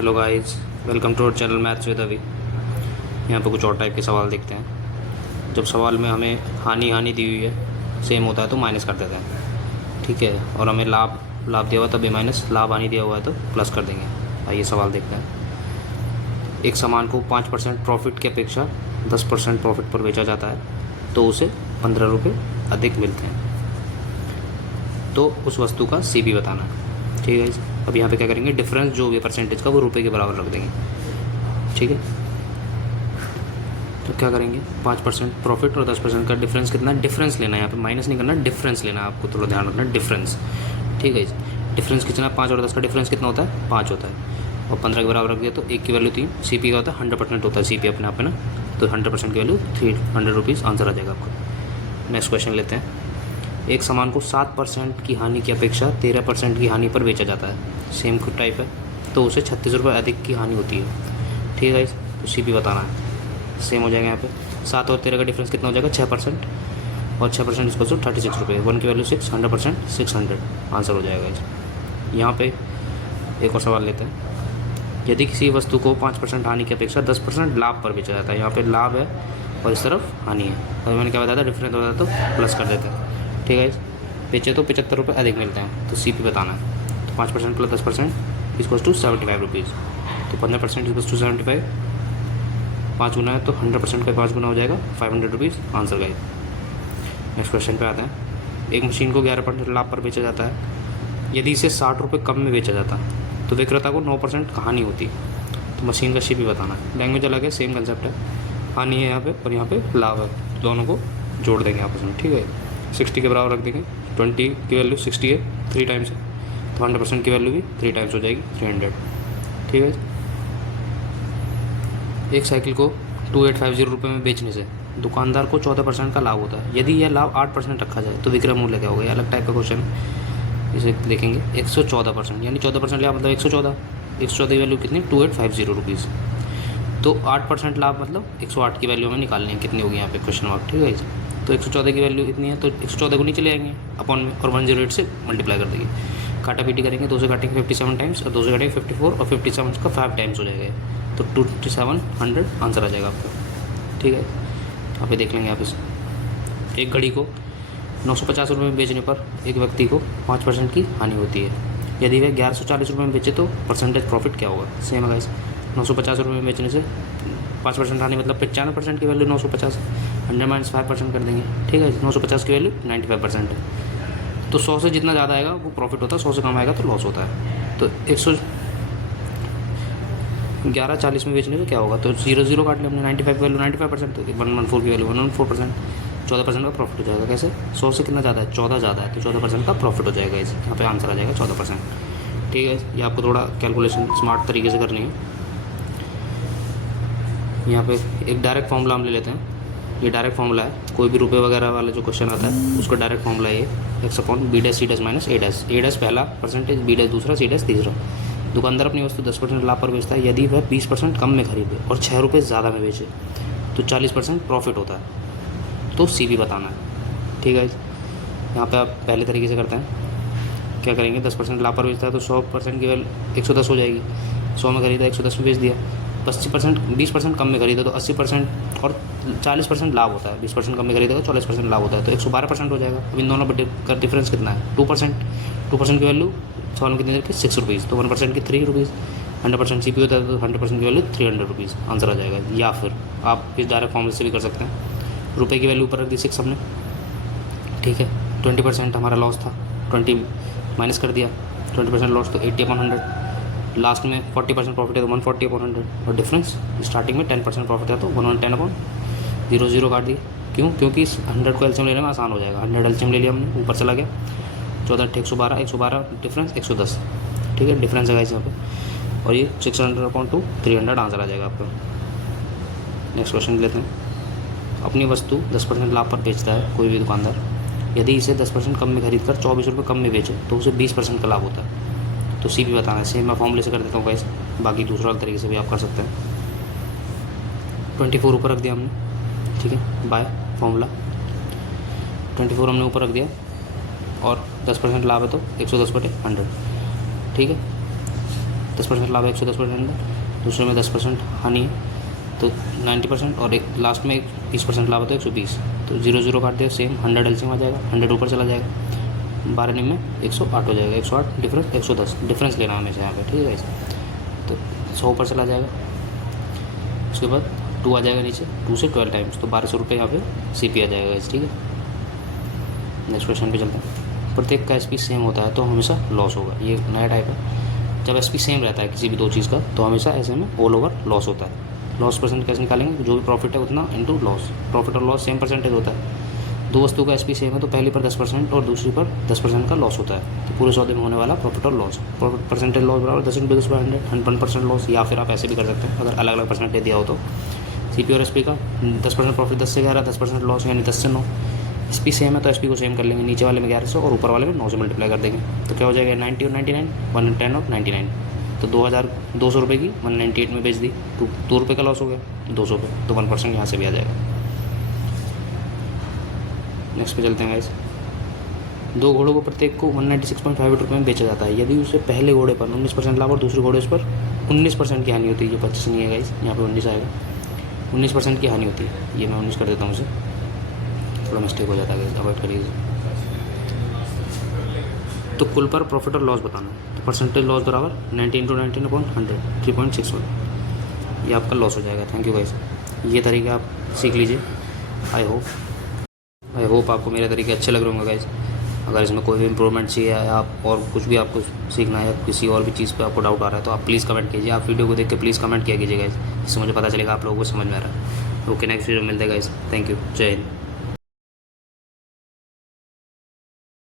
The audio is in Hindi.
Hello guys, welcome to our channel maths with Abhi. यहाँ पे कुछ और टाइप के सवाल देखते हैं। जब सवाल में हमें हानि दी हुई है, सेम होता है तो माइनस कर देते हैं, ठीक है। और हमें लाभ लाभ दिया हुआ है तब भी माइनस, लाभ हानि दिया हुआ है तो प्लस कर देंगे। आइए सवाल देखते हैं। एक सामान को 5% प्रॉफिट की अपेक्षा 10% प्रॉफिट पर बेचा जाता है तो उसे 15 रुपये अधिक मिलते हैं। तो उस वस्तु का CP बताना है, ठीक है। अब यहाँ पे क्या करेंगे, डिफरेंस जो भी परसेंटेज का वो रुपए के बराबर रख देंगे, ठीक है। तो क्या करेंगे, 5% प्रॉफिट और 10% का डिफरेंस कितना, डिफरेंस लेना है। यहाँ पे माइनस नहीं करना, डिफरेंस लेना है आपको, थोड़ा ध्यान रखना डिफरेंस, ठीक है। डिफरेंस कितना, 5 और 10 का डिफरेंस कितना होता है, 5 होता है। और 15 के बराबर रख दिया तो एक की वैल्यू 3। CP का होता है 100% होता है CP अपने आप में ना, तो 100% की वैल्यू 300 रुपीज़ आंसर आ जाएगा आपका। नेक्स्ट क्वेश्चन लेते हैं। एक सामान को 7% की हानि की अपेक्षा 13% की हानि पर बेचा जाता है, सेम टाइप है, तो उसे 36 रुपये अधिक की हानि होती है, ठीक है। तो CP बताना है, सेम हो जाएगा। यहाँ पे 7 और 13 का डिफरेंस कितना हो जाएगा, 6%, और 6% इसको 36 रुपये, 1 की वैल्यू 6, 100% 600 आंसर हो जाएगा। यहाँ पे एक और सवाल लेते हैं। यदि किसी वस्तु को 5% हानि की अपेक्षा 10% लाभ पर बेचा जाता है, यहाँ पे लाभ है और इस तरफ हानि है, और मैंने क्या बताया था, डिफरेंस होता है तो प्लस कर देते हैं, ठीक है। बेचे तो 75 रुपये अधिक मिलते हैं, तो CP बताना है। तो 5% प्लस 10% इक्वल्स टू 75 रुपीज़, तो 15% इक्वल्स टू 75, 5 गुना है तो 100% का 5 गुना हो जाएगा, 500 रुपीज़ आंसर गए। नेक्स्ट क्वेश्चन पे आते हैं। एक मशीन को 11% लाभ पर बेचा जाता है। यदि इसे 60 रुपये कम में बेचा जाता तो विक्रेता को 9% हानि होती। तो मशीन का CP बताना है। लैंग्वेज अलग है, सेम कंसेप्ट है, हानि है यहाँ पे और यहाँ पे लाभ है, तो दोनों को जोड़ देंगे आपस में, ठीक है। 60 के बराबर रख देंगे, 20 की वैल्यू 60 है, 3 टाइम्स है, तो 100% की वैल्यू भी 3 टाइम्स हो जाएगी, 300, ठीक है। एक साइकिल को 2850 रुपये में बेचने से दुकानदार को 14% का लाभ होता है। यदि यह लाभ 8% रखा जाए तो विक्रय मूल्य क्या होगा, ये अलग टाइप का क्वेश्चन है, इसे देखेंगे। 114%, यानी 14% लाभ मतलब 114, 114 की वैल्यू कितनी, 2850 रुपीज़। तो 8% लाभ मतलब 108 की वैल्यू हमें निकालनी है, कितनी होगी यहाँ पे क्वेश्चन मार्क, ठीक है। तो 114 की वैल्यू इतनी है तो 114 को नीचे ले आएंगे अपॉन में, और 108 से मल्टीप्लाई कर देंगे। काटा पीटी करेंगे, 2 से काटेंगे 57 टाइम्स, और 2 से काटेंगे 54, और 57 का 5 टाइम्स हो जाएगा, तो 2700 आंसर आ जाएगा आपका, ठीक है। यहाँ पे देख लेंगे आप इसे। एक घड़ी को 950 रुपये में बेचने पर एक व्यक्ति को 5% की हानि होती है। यदि वह 1140 रुपये में बेचे तो परसेंटेज प्रॉफिट क्या होगा, सेम है गाइस। 950 रुपये में बेचने से 5% हानि मतलब 95% की वैल्यू 950, 100 - 5% कर देंगे, ठीक है। 950 की वैल्यू 95% है, तो 100 से जितना ज़्यादा आएगा वो प्रॉफिट होता है, 100 से कम आएगा तो लॉस होता है। तो 1140 में बेचने से क्या होगा, तो 0 काट लिया हमने, 95 की वैल्यू 95%, तो 114 की वैल्यू 114%, 14% का प्रॉफिट हो जाएगा। कैसे, 100 से कितना ज़्यादा है, 14 ज़्यादा है, तो 14% का प्रॉफिट हो जाएगा। इस यहाँ पे आंसर आ जाएगा 14%, ठीक है। ये आपको थोड़ा कैलकुलेशन स्मार्ट तरीके से करनी है। यहाँ पे एक डायरेक्ट फार्मूला हम ले लेते हैं। ये डायरेक्ट फार्मूला है, कोई भी रुपये वगैरह वाला जो क्वेश्चन आता है उसका डायरेक्ट फार्मूला ये x/b' - a'। a' पहला परसेंटेज, b' दूसरा, c' तीसरा। दुकानदार अपनी वस्तु 10% लाभ पर बेचता है। यदि वह 20% कम में खरीदे और 6 रुपये ज़्यादा में बेचे तो 40% प्रॉफिट होता है, तो CP बताना है, ठीक है। यहाँ पे आप पहले तरीके से करते हैं, क्या करेंगे, 10% लाभ पर बेचता है तो 100% की वैल्यू 110 हो जाएगी। 100 में खरीदा, 110 में बेच दिया। 20% कम में खरीदे तो 80%, और 40% लाभ होता है। 20% कम में खरीदेगा 40% लाभ होता है, तो 112% हो जाएगा। अब इन दोनों का डिफरेंस कितना है, 2% की वैल्यू सवाल में कितनी देर की, 6 रुपीज़, तो 1% की 3 रुपीज़। 100% CP होता है तो 100% की वैल्यू 300 रुपीज़ आंसर आ जाएगा। या फिर आप इस डायरेक्ट फॉर्मूले से भी कर सकते हैं। रुपये की वैल्यू ऊपर रख दी 6 हमने, ठीक है। 20% हमारा लॉस था, 20 माइनस कर दिया, 20% लॉस तो 80/100। लास्ट में 40% प्रॉफिट है तो 140/100, और डिफरेंस स्टार्टिंग में 10% प्रॉफिट है तो 110/0 काट दिया। क्यों, क्योंकि 100 को एलसीएम लेने में आसान हो जाएगा। 100 एलसीएम ले लिया हमने, ऊपर चला गया, 14 × 112, 112 डिफरेंस 110, ठीक है। डिफरेंस है गाइस यहाँ पे, और ये 600/2 300 आंसर आ जाएगा आपका। नेक्स्ट क्वेश्चन लेते हैं। अपनी वस्तु 10% लाभ पर बेचता है कोई भी दुकानदार। यदि इसे 10% कम में खरीद कर 24 रुपये कम में बेचे तो उसे 20% का लाभ होता है, तो CP बताना है। सेम मैं फॉर्मूले से कर देता हूँ गाइस, बाकी दूसरा तरीके से भी आप कर सकते हैं। 24 ऊपर रख दिया हमने, ठीक है, बाय फॉर्मूला 24 हमने ऊपर रख दिया, और 10% लाभ है तो 110/100, ठीक है। 10% लाभ है 110% अंदर, दूसरे में 10% हानि है तो 90%, और एक लास्ट में 20% लाभ होता है 120। तो 0 0 काट दिया, सेम 100 एलसीएम आ जाएगा, 100 ऊपर चला जाएगा, 12 निम में 108 हो जाएगा, 108 डिफरेंस 110 डिफरेंस लेना हमेशा यहाँ पे, ठीक है। तो 100 ऊपर चला जाएगा, उसके बाद 2 आ जाएगा नीचे, 2 से 12 टाइम्स, तो 1200 रुपये यहाँ पे CP आ जाएगा, ठीक है। नेक्स्ट क्वेश्चन पे चलते हैं। प्रत्येक का SP सेम होता है तो हमेशा लॉस होगा, ये नया टाइप है। जब SP सेम रहता है किसी भी दो चीज़ का तो हमेशा ऐसे में ऑल ओवर लॉस होता है। लॉस परसेंट कैसे निकालेंगे, जो भी प्रॉफिट है उतना इंटू लॉस, प्रॉफिट और लॉस सेम परसेंटेज होता है। दो वस्तु का SP सेम है तो पहली पर 10% और दूसरी पर 10% का लॉस होता है, तो पूरे सौदे में होने वाला प्रॉफिट और लॉस, प्रॉफिट परसेंटेज लॉस बराबर 10 × 10/100, 100% लॉस। या फिर आप ऐसे भी कर सकते हैं अगर अलग अलग परसेंटेज दिया हो तो। CP और SP का 10% प्रॉफिट 10 से 11, 10% लॉस यानी 10 से 9। SP सेम है तो SP को सेम कर लेंगे, नीचे वाले में 1100 और ऊपर वाले में 9 से मल्टीप्लाई कर देंगे, तो क्या हो जाएगा 90 और 99, 110 और 99। तो 2200 रुपये की 198 में बेच दी, तो 2 रुपये का लॉस हो गया, 200 रुपये, तो 1% यहाँ से भी आ जाएगा। नेक्स्ट पे चलते हैं गाइस। 2 घोड़ों को प्रत्येक को 196.58 रुपये में बेचा जाता है। यदि उसे पहले घोड़े पर 19% लाभ और दूसरे घोड़े पर 19% की हानि होती है, ये 25 नहीं है गाइस, यहाँ पे 19 आएगा, 19% की हानि होती है, ये मैं 19 कर देता हूँ, उसे थोड़ा मिस्टेक हो जाता है, अवॉइड करिए। तो कुल पर प्रॉफिट और लॉस बताना है, तो परसेंटेज लॉस बराबर 90 × 19/100, 3.61, ये आपका लॉस हो जाएगा। थैंक यू गाइस, ये तरीका आप सीख लीजिए। आई होप आपको मेरे तरीके अच्छे लग रहे होंगे गाइस। अगर इसमें कोई भी इंप्रूवमेंट चाहिए या आप और कुछ भी आपको सीखना है या किसी और भी चीज़ पे आपको डाउट आ रहा है तो आप प्लीज़ कमेंट कीजिए। आप वीडियो को देख के प्लीज़ कमेंट किया कीजिए गाइस, इससे मुझे पता चलेगा आप लोगों को समझ में आ रहा है। ओके, नेक्स्ट वीडियो मिलते हैं गाइस। थैंक यू, जय हिंद।